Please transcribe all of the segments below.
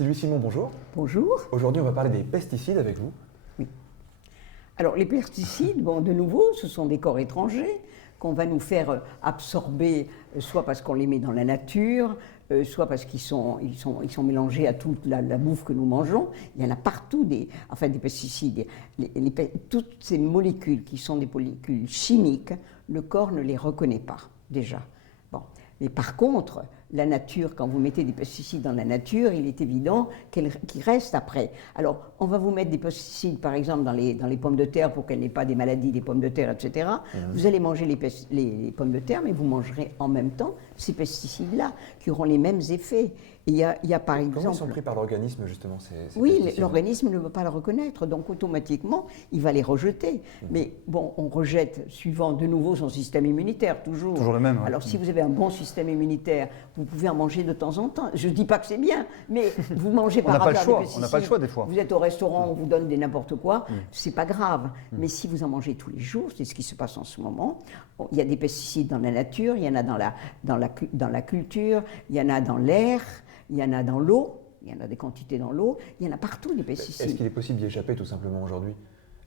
Sylvie Simon, bonjour. Bonjour. Aujourd'hui, on va parler des pesticides avec vous. Oui. Alors, les pesticides, bon, de nouveau, ce sont des corps étrangers qu'on va nous faire absorber, soit parce qu'on les met dans la nature, soit parce qu'ils sont mélangés à toute la bouffe que nous mangeons. Il y en a partout des pesticides. Toutes ces molécules qui sont des molécules chimiques, le corps ne les reconnaît pas, déjà. Bon. Mais par contre, la nature, quand vous mettez des pesticides dans la nature, il est évident qu'ils restent après. Alors, on va vous mettre des pesticides, par exemple, dans les pommes de terre pour qu'elles n'aient pas des maladies des pommes de terre, etc. Vous allez manger les pommes de terre, mais vous mangerez en même temps ces pesticides-là, qui auront les mêmes effets. Il y a par exemple... Comment ils sont pris par l'organisme, justement, ces Oui, pesticides? l'organisme ne veut pas le reconnaître, donc automatiquement, il va les rejeter. Mais bon, on rejette suivant de nouveau son système immunitaire, toujours. Toujours le même. Ouais. Alors, si vous avez un bon système immunitaire, vous pouvez en manger de temps en temps. Je ne dis pas que c'est bien, mais vous mangez par hasard des pesticides. On n'a pas le choix des fois. Vous êtes au restaurant, on vous donne des n'importe quoi, c'est pas grave. Mais si vous en mangez tous les jours, c'est ce qui se passe en ce moment. Il y a des pesticides dans la nature, il y en a dans la culture, il y en a dans l'air, il y en a dans l'eau, il y en a des quantités dans l'eau, il y en a partout des pesticides. Est-ce qu'il est possible d'y échapper tout simplement aujourd'hui?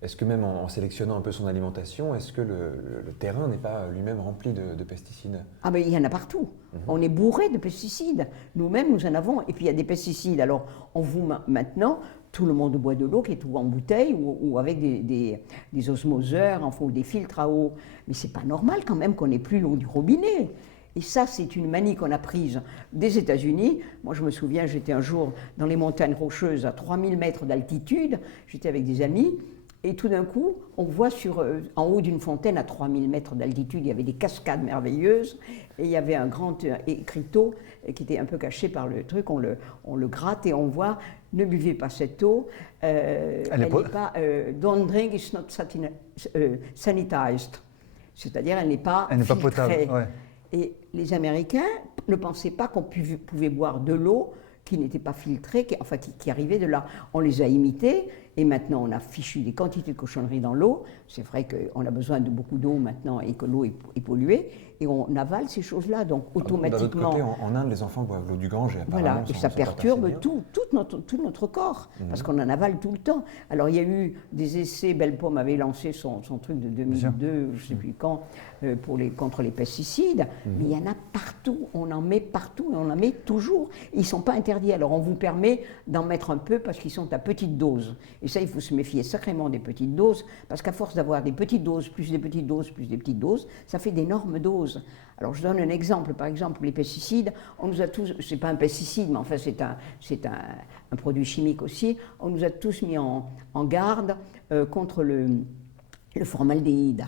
Est-ce que même en sélectionnant un peu son alimentation, est-ce que le terrain n'est pas lui-même rempli de pesticides? Ah ben il y en a partout. On est bourré de pesticides. Nous-mêmes, nous en avons. Et puis il y a des pesticides. Alors maintenant, tout le monde boit de l'eau qui est ou en bouteille ou avec des osmoseurs, enfin, ou des filtres à eau. Mais c'est pas normal quand même qu'on n'ait plus l'eau du robinet. Et ça, c'est une manie qu'on a prise des États-Unis. Moi, je me souviens, j'étais un jour dans les montagnes rocheuses à 3000 mètres d'altitude. J'étais avec des amis. Et tout d'un coup, on voit en haut d'une fontaine à 3000 mètres d'altitude, il y avait des cascades merveilleuses. Et il y avait un grand écriteau qui était un peu caché par le truc. On le gratte et on voit « Ne buvez pas cette eau. Elle n'est pas... Don't drink, it's not sanitized. » C'est-à-dire, elle n'est pas filtrée. Pas potable. Ouais. Et les Américains ne pensaient pas qu'on pouvait boire de l'eau qui n'était pas filtrée, qui arrivait de là. On les a imités, et maintenant on a fichu des quantités de cochonneries dans l'eau. C'est vrai qu'on a besoin de beaucoup d'eau maintenant et que l'eau est polluée, et on avale ces choses-là. Donc automatiquement... D'un autre côté, en Inde, les enfants boivent l'eau du Gange et apparemment... Voilà, et ça perturbe tout notre corps, parce qu'on en avale tout le temps. Alors il y a eu des essais, Belle Pomme avait lancé son truc de 2002, je ne sais plus quand, contre les pesticides, mais il y en a partout, on en met partout, et on en met toujours. Ils ne sont pas interdits, alors on vous permet d'en mettre un peu parce qu'ils sont à petite dose. Et ça, il faut se méfier sacrément des petites doses, parce qu'à force d'avoir des petites doses, plus des petites doses, plus des petites doses, ça fait d'énormes doses. Alors je donne un exemple, par exemple les pesticides, on nous a tous, c'est pas un pesticide, mais enfin c'est un produit chimique aussi, on nous a tous mis en garde contre le formaldéhyde,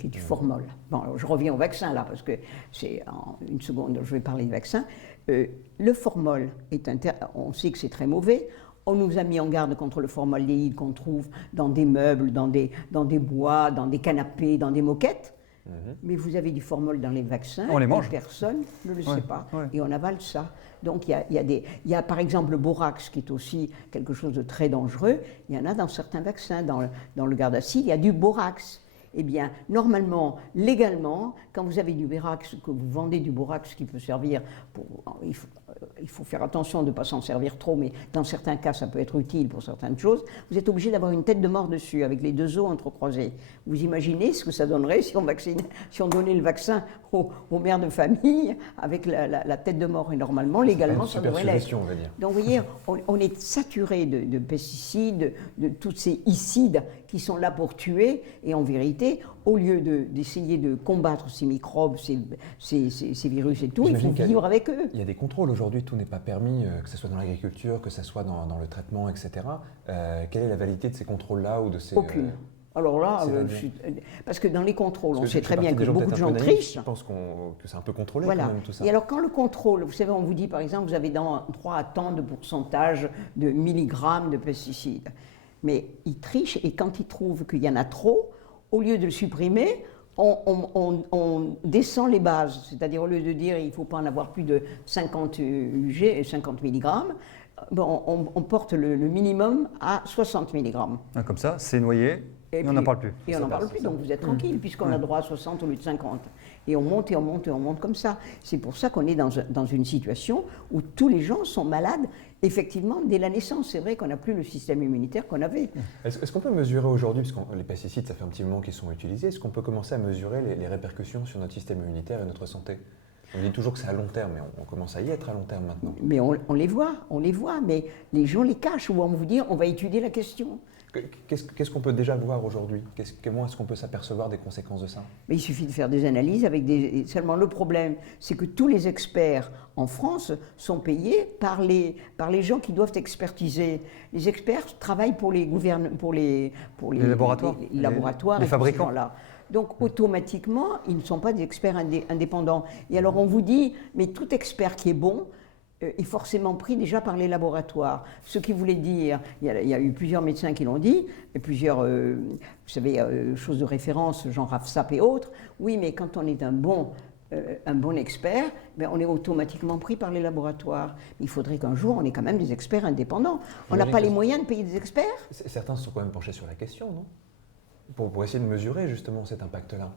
qui est du formol. Bon, alors je reviens au vaccin là, parce que c'est en une seconde, je vais parler du vaccin. Le formol, on sait que c'est très mauvais. On nous a mis en garde contre le formaldéhyde qu'on trouve dans des meubles, dans des bois, dans des canapés, dans des moquettes. Mais vous avez du formol dans les vaccins, on les mange. Et personne ne le sait pas, ouais. Et on avale ça. Donc il y a par exemple le borax qui est aussi quelque chose de très dangereux, il y en a dans certains vaccins, dans le Gardasil, il y a du borax. Eh bien, normalement, légalement, quand vous avez du borax, que vous vendez du borax qui peut servir il faut faire attention de ne pas s'en servir trop, mais dans certains cas, ça peut être utile pour certaines choses, vous êtes obligé d'avoir une tête de mort dessus, avec les deux os entrecroisés. Vous imaginez ce que ça donnerait si on donnait le vaccin aux mères de famille avec la tête de mort. Et normalement, légalement, ça devrait l'être. On va dire. Donc, vous voyez, on est saturé de pesticides, de tous ces icides qui sont là pour tuer, et en vérité, au lieu d'essayer de combattre ces microbes, ces virus et tout, il faut vivre avec eux. Il y a des contrôles aujourd'hui, tout n'est pas permis, que ce soit dans l'agriculture, que ce soit dans le traitement, etc. Quelle est la validité de ces contrôles-là ou de ces... Aucune. Alors là, parce que dans les contrôles, on sait très bien que beaucoup de gens trichent. Je pense que c'est un peu contrôlé voilà. quand même tout ça. Et alors quand le contrôle, vous savez, on vous dit par exemple, vous avez dans 3 à tant de pourcentage de milligrammes de pesticides. Mais ils trichent, et quand ils trouvent qu'il y en a trop, au lieu de le supprimer, on descend les bases. C'est-à-dire au lieu de dire il ne faut pas en avoir plus de 50 mg, bon, on porte le minimum à 60 mg. Comme ça, c'est noyé. Et on n'en parle plus. Et on n'en parle plus, donc vous êtes tranquille, puisqu'on a droit à 60 au lieu de 50. Et on monte et on monte et on monte comme ça. C'est pour ça qu'on est dans une situation où tous les gens sont malades, effectivement, dès la naissance. C'est vrai qu'on n'a plus le système immunitaire qu'on avait. Est-ce qu'on peut mesurer aujourd'hui, parce que les pesticides, ça fait un petit moment qu'ils sont utilisés, est-ce qu'on peut commencer à mesurer les répercussions sur notre système immunitaire et notre santé? On dit toujours que c'est à long terme, mais on commence à y être à long terme maintenant. Mais on les voit, mais les gens les cachent, ou on vous dit on va étudier la question. Qu'est-ce qu'on peut déjà voir aujourd'hui? Comment est-ce qu'on peut s'apercevoir des conséquences de ça? Mais il suffit de faire des analyses avec des... Seulement le problème, c'est que tous les experts en France sont payés par les gens qui doivent expertiser. Les experts travaillent pour les laboratoires, les laboratoires les fabricants. Là. Donc automatiquement, ils ne sont pas des experts indépendants. Et alors on vous dit, mais tout expert qui est bon est forcément pris déjà par les laboratoires. Ce qui voulait dire, il y a eu plusieurs médecins qui l'ont dit, et plusieurs, vous savez, choses de référence, genre Rafsap et autres. Oui, mais quand on est un bon expert, ben on est automatiquement pris par les laboratoires. Il faudrait qu'un jour, on ait quand même des experts indépendants. On n'a pas les moyens de payer des experts. Certains se sont quand même penchés sur la question, non? Pour essayer de mesurer justement cet impact-là.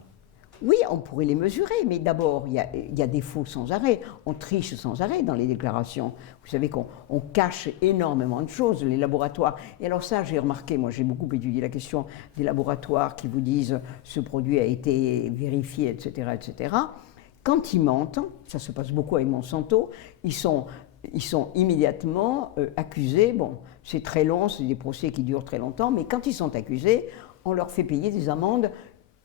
Oui, on pourrait les mesurer, mais d'abord, il y a des faux sans arrêt. On triche sans arrêt dans les déclarations. Vous savez qu'on cache énormément de choses, les laboratoires. Et alors ça, j'ai remarqué, moi j'ai beaucoup étudié la question des laboratoires qui vous disent ce produit a été vérifié, etc., etc. Quand ils mentent, ça se passe beaucoup avec Monsanto, ils sont immédiatement accusés. Bon, c'est très long, c'est des procès qui durent très longtemps, mais quand ils sont accusés, on leur fait payer des amendes,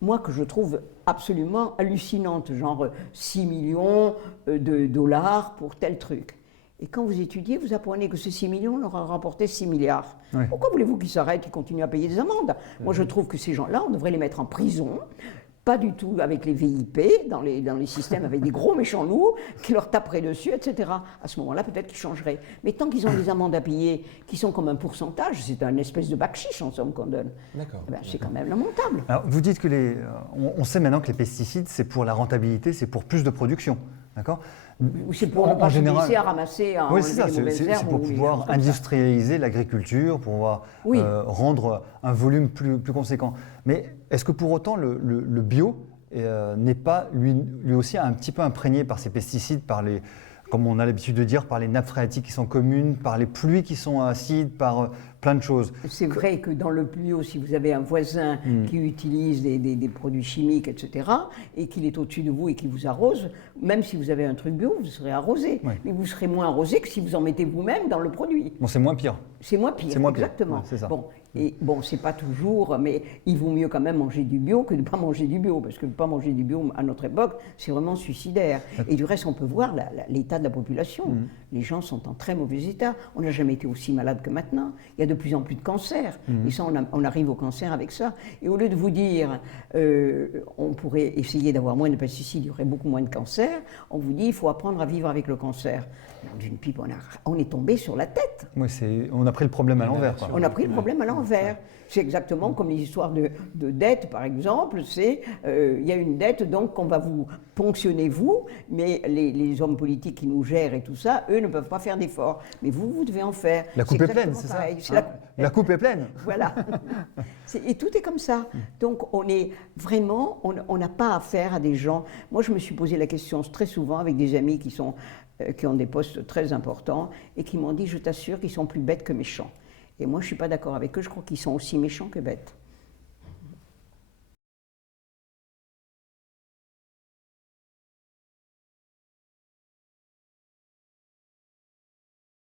moi, que je trouve absolument hallucinantes, genre 6 millions de dollars pour tel truc. Et quand vous étudiez, vous apprenez que ces 6 millions leur a rapporté 6 milliards. Oui. Pourquoi voulez-vous qu'ils s'arrêtent et continuent à payer des amendes? Moi, je trouve que ces gens-là, on devrait les mettre en prison. Pas du tout avec les VIP, dans les systèmes avec des gros méchants loups qui leur taperaient dessus, etc. À ce moment-là, peut-être qu'ils changeraient. Mais tant qu'ils ont des amendes à payer qui sont comme un pourcentage, c'est un espèce de bac chiche en somme qu'on donne. D'accord. Ben, c'est quand même lamentable. Alors, vous dites que on sait maintenant que les pesticides, c'est pour la rentabilité, c'est pour plus de production. D'accord? C'est pour ne pas se laisser à ramasser un oui, c'est ça, c'est pour pouvoir industrialiser l'agriculture, pour pouvoir rendre un volume plus conséquent. Mais est-ce que pour autant le bio n'est pas lui aussi un petit peu imprégné par ces pesticides, comme on a l'habitude de dire, par les nappes phréatiques qui sont communes, par les pluies qui sont acides, par plein de choses? C'est vrai que dans le bio, si vous avez un voisin qui utilise des produits chimiques, etc., et qu'il est au-dessus de vous et qui vous arrose, même si vous avez un truc bio, vous serez arrosé. Oui. Mais vous serez moins arrosé que si vous en mettez vous-même dans le produit. Bon, c'est moins pire. C'est moins pire, exactement. Ouais, c'est ça. Bon, et bon, c'est pas toujours, mais il vaut mieux quand même manger du bio que de ne pas manger du bio, parce que ne pas manger du bio à notre époque, c'est vraiment suicidaire. Et du reste, on peut voir l'état de la population. Les gens sont en très mauvais état. On n'a jamais été aussi malade que maintenant. Il y a de plus en plus de cancers. Et ça, on arrive au cancer avec ça. Et au lieu de vous dire, on pourrait essayer d'avoir moins de pesticides, il y aurait beaucoup moins de cancers, on vous dit, il faut apprendre à vivre avec le cancer. D'une pipe, on est tombé sur la tête. Oui, on a pris le problème à l'envers. On a pris le problème à l'envers. C'est exactement comme les histoires de dette, par exemple. Il y a une dette, donc on va vous ponctionner, vous, mais les hommes politiques qui nous gèrent et tout ça, eux ne peuvent pas faire d'efforts. Mais vous devez en faire. La coupe est pleine, c'est ça? La coupe est pleine. Voilà. Et tout est comme ça. Donc on est vraiment, on n'a pas affaire à des gens. Moi, je me suis posé la question très souvent avec des amis qui ont des postes très importants et qui m'ont dit, je t'assure qu'ils sont plus bêtes que méchants. Et moi, je ne suis pas d'accord avec eux, je crois qu'ils sont aussi méchants que bêtes.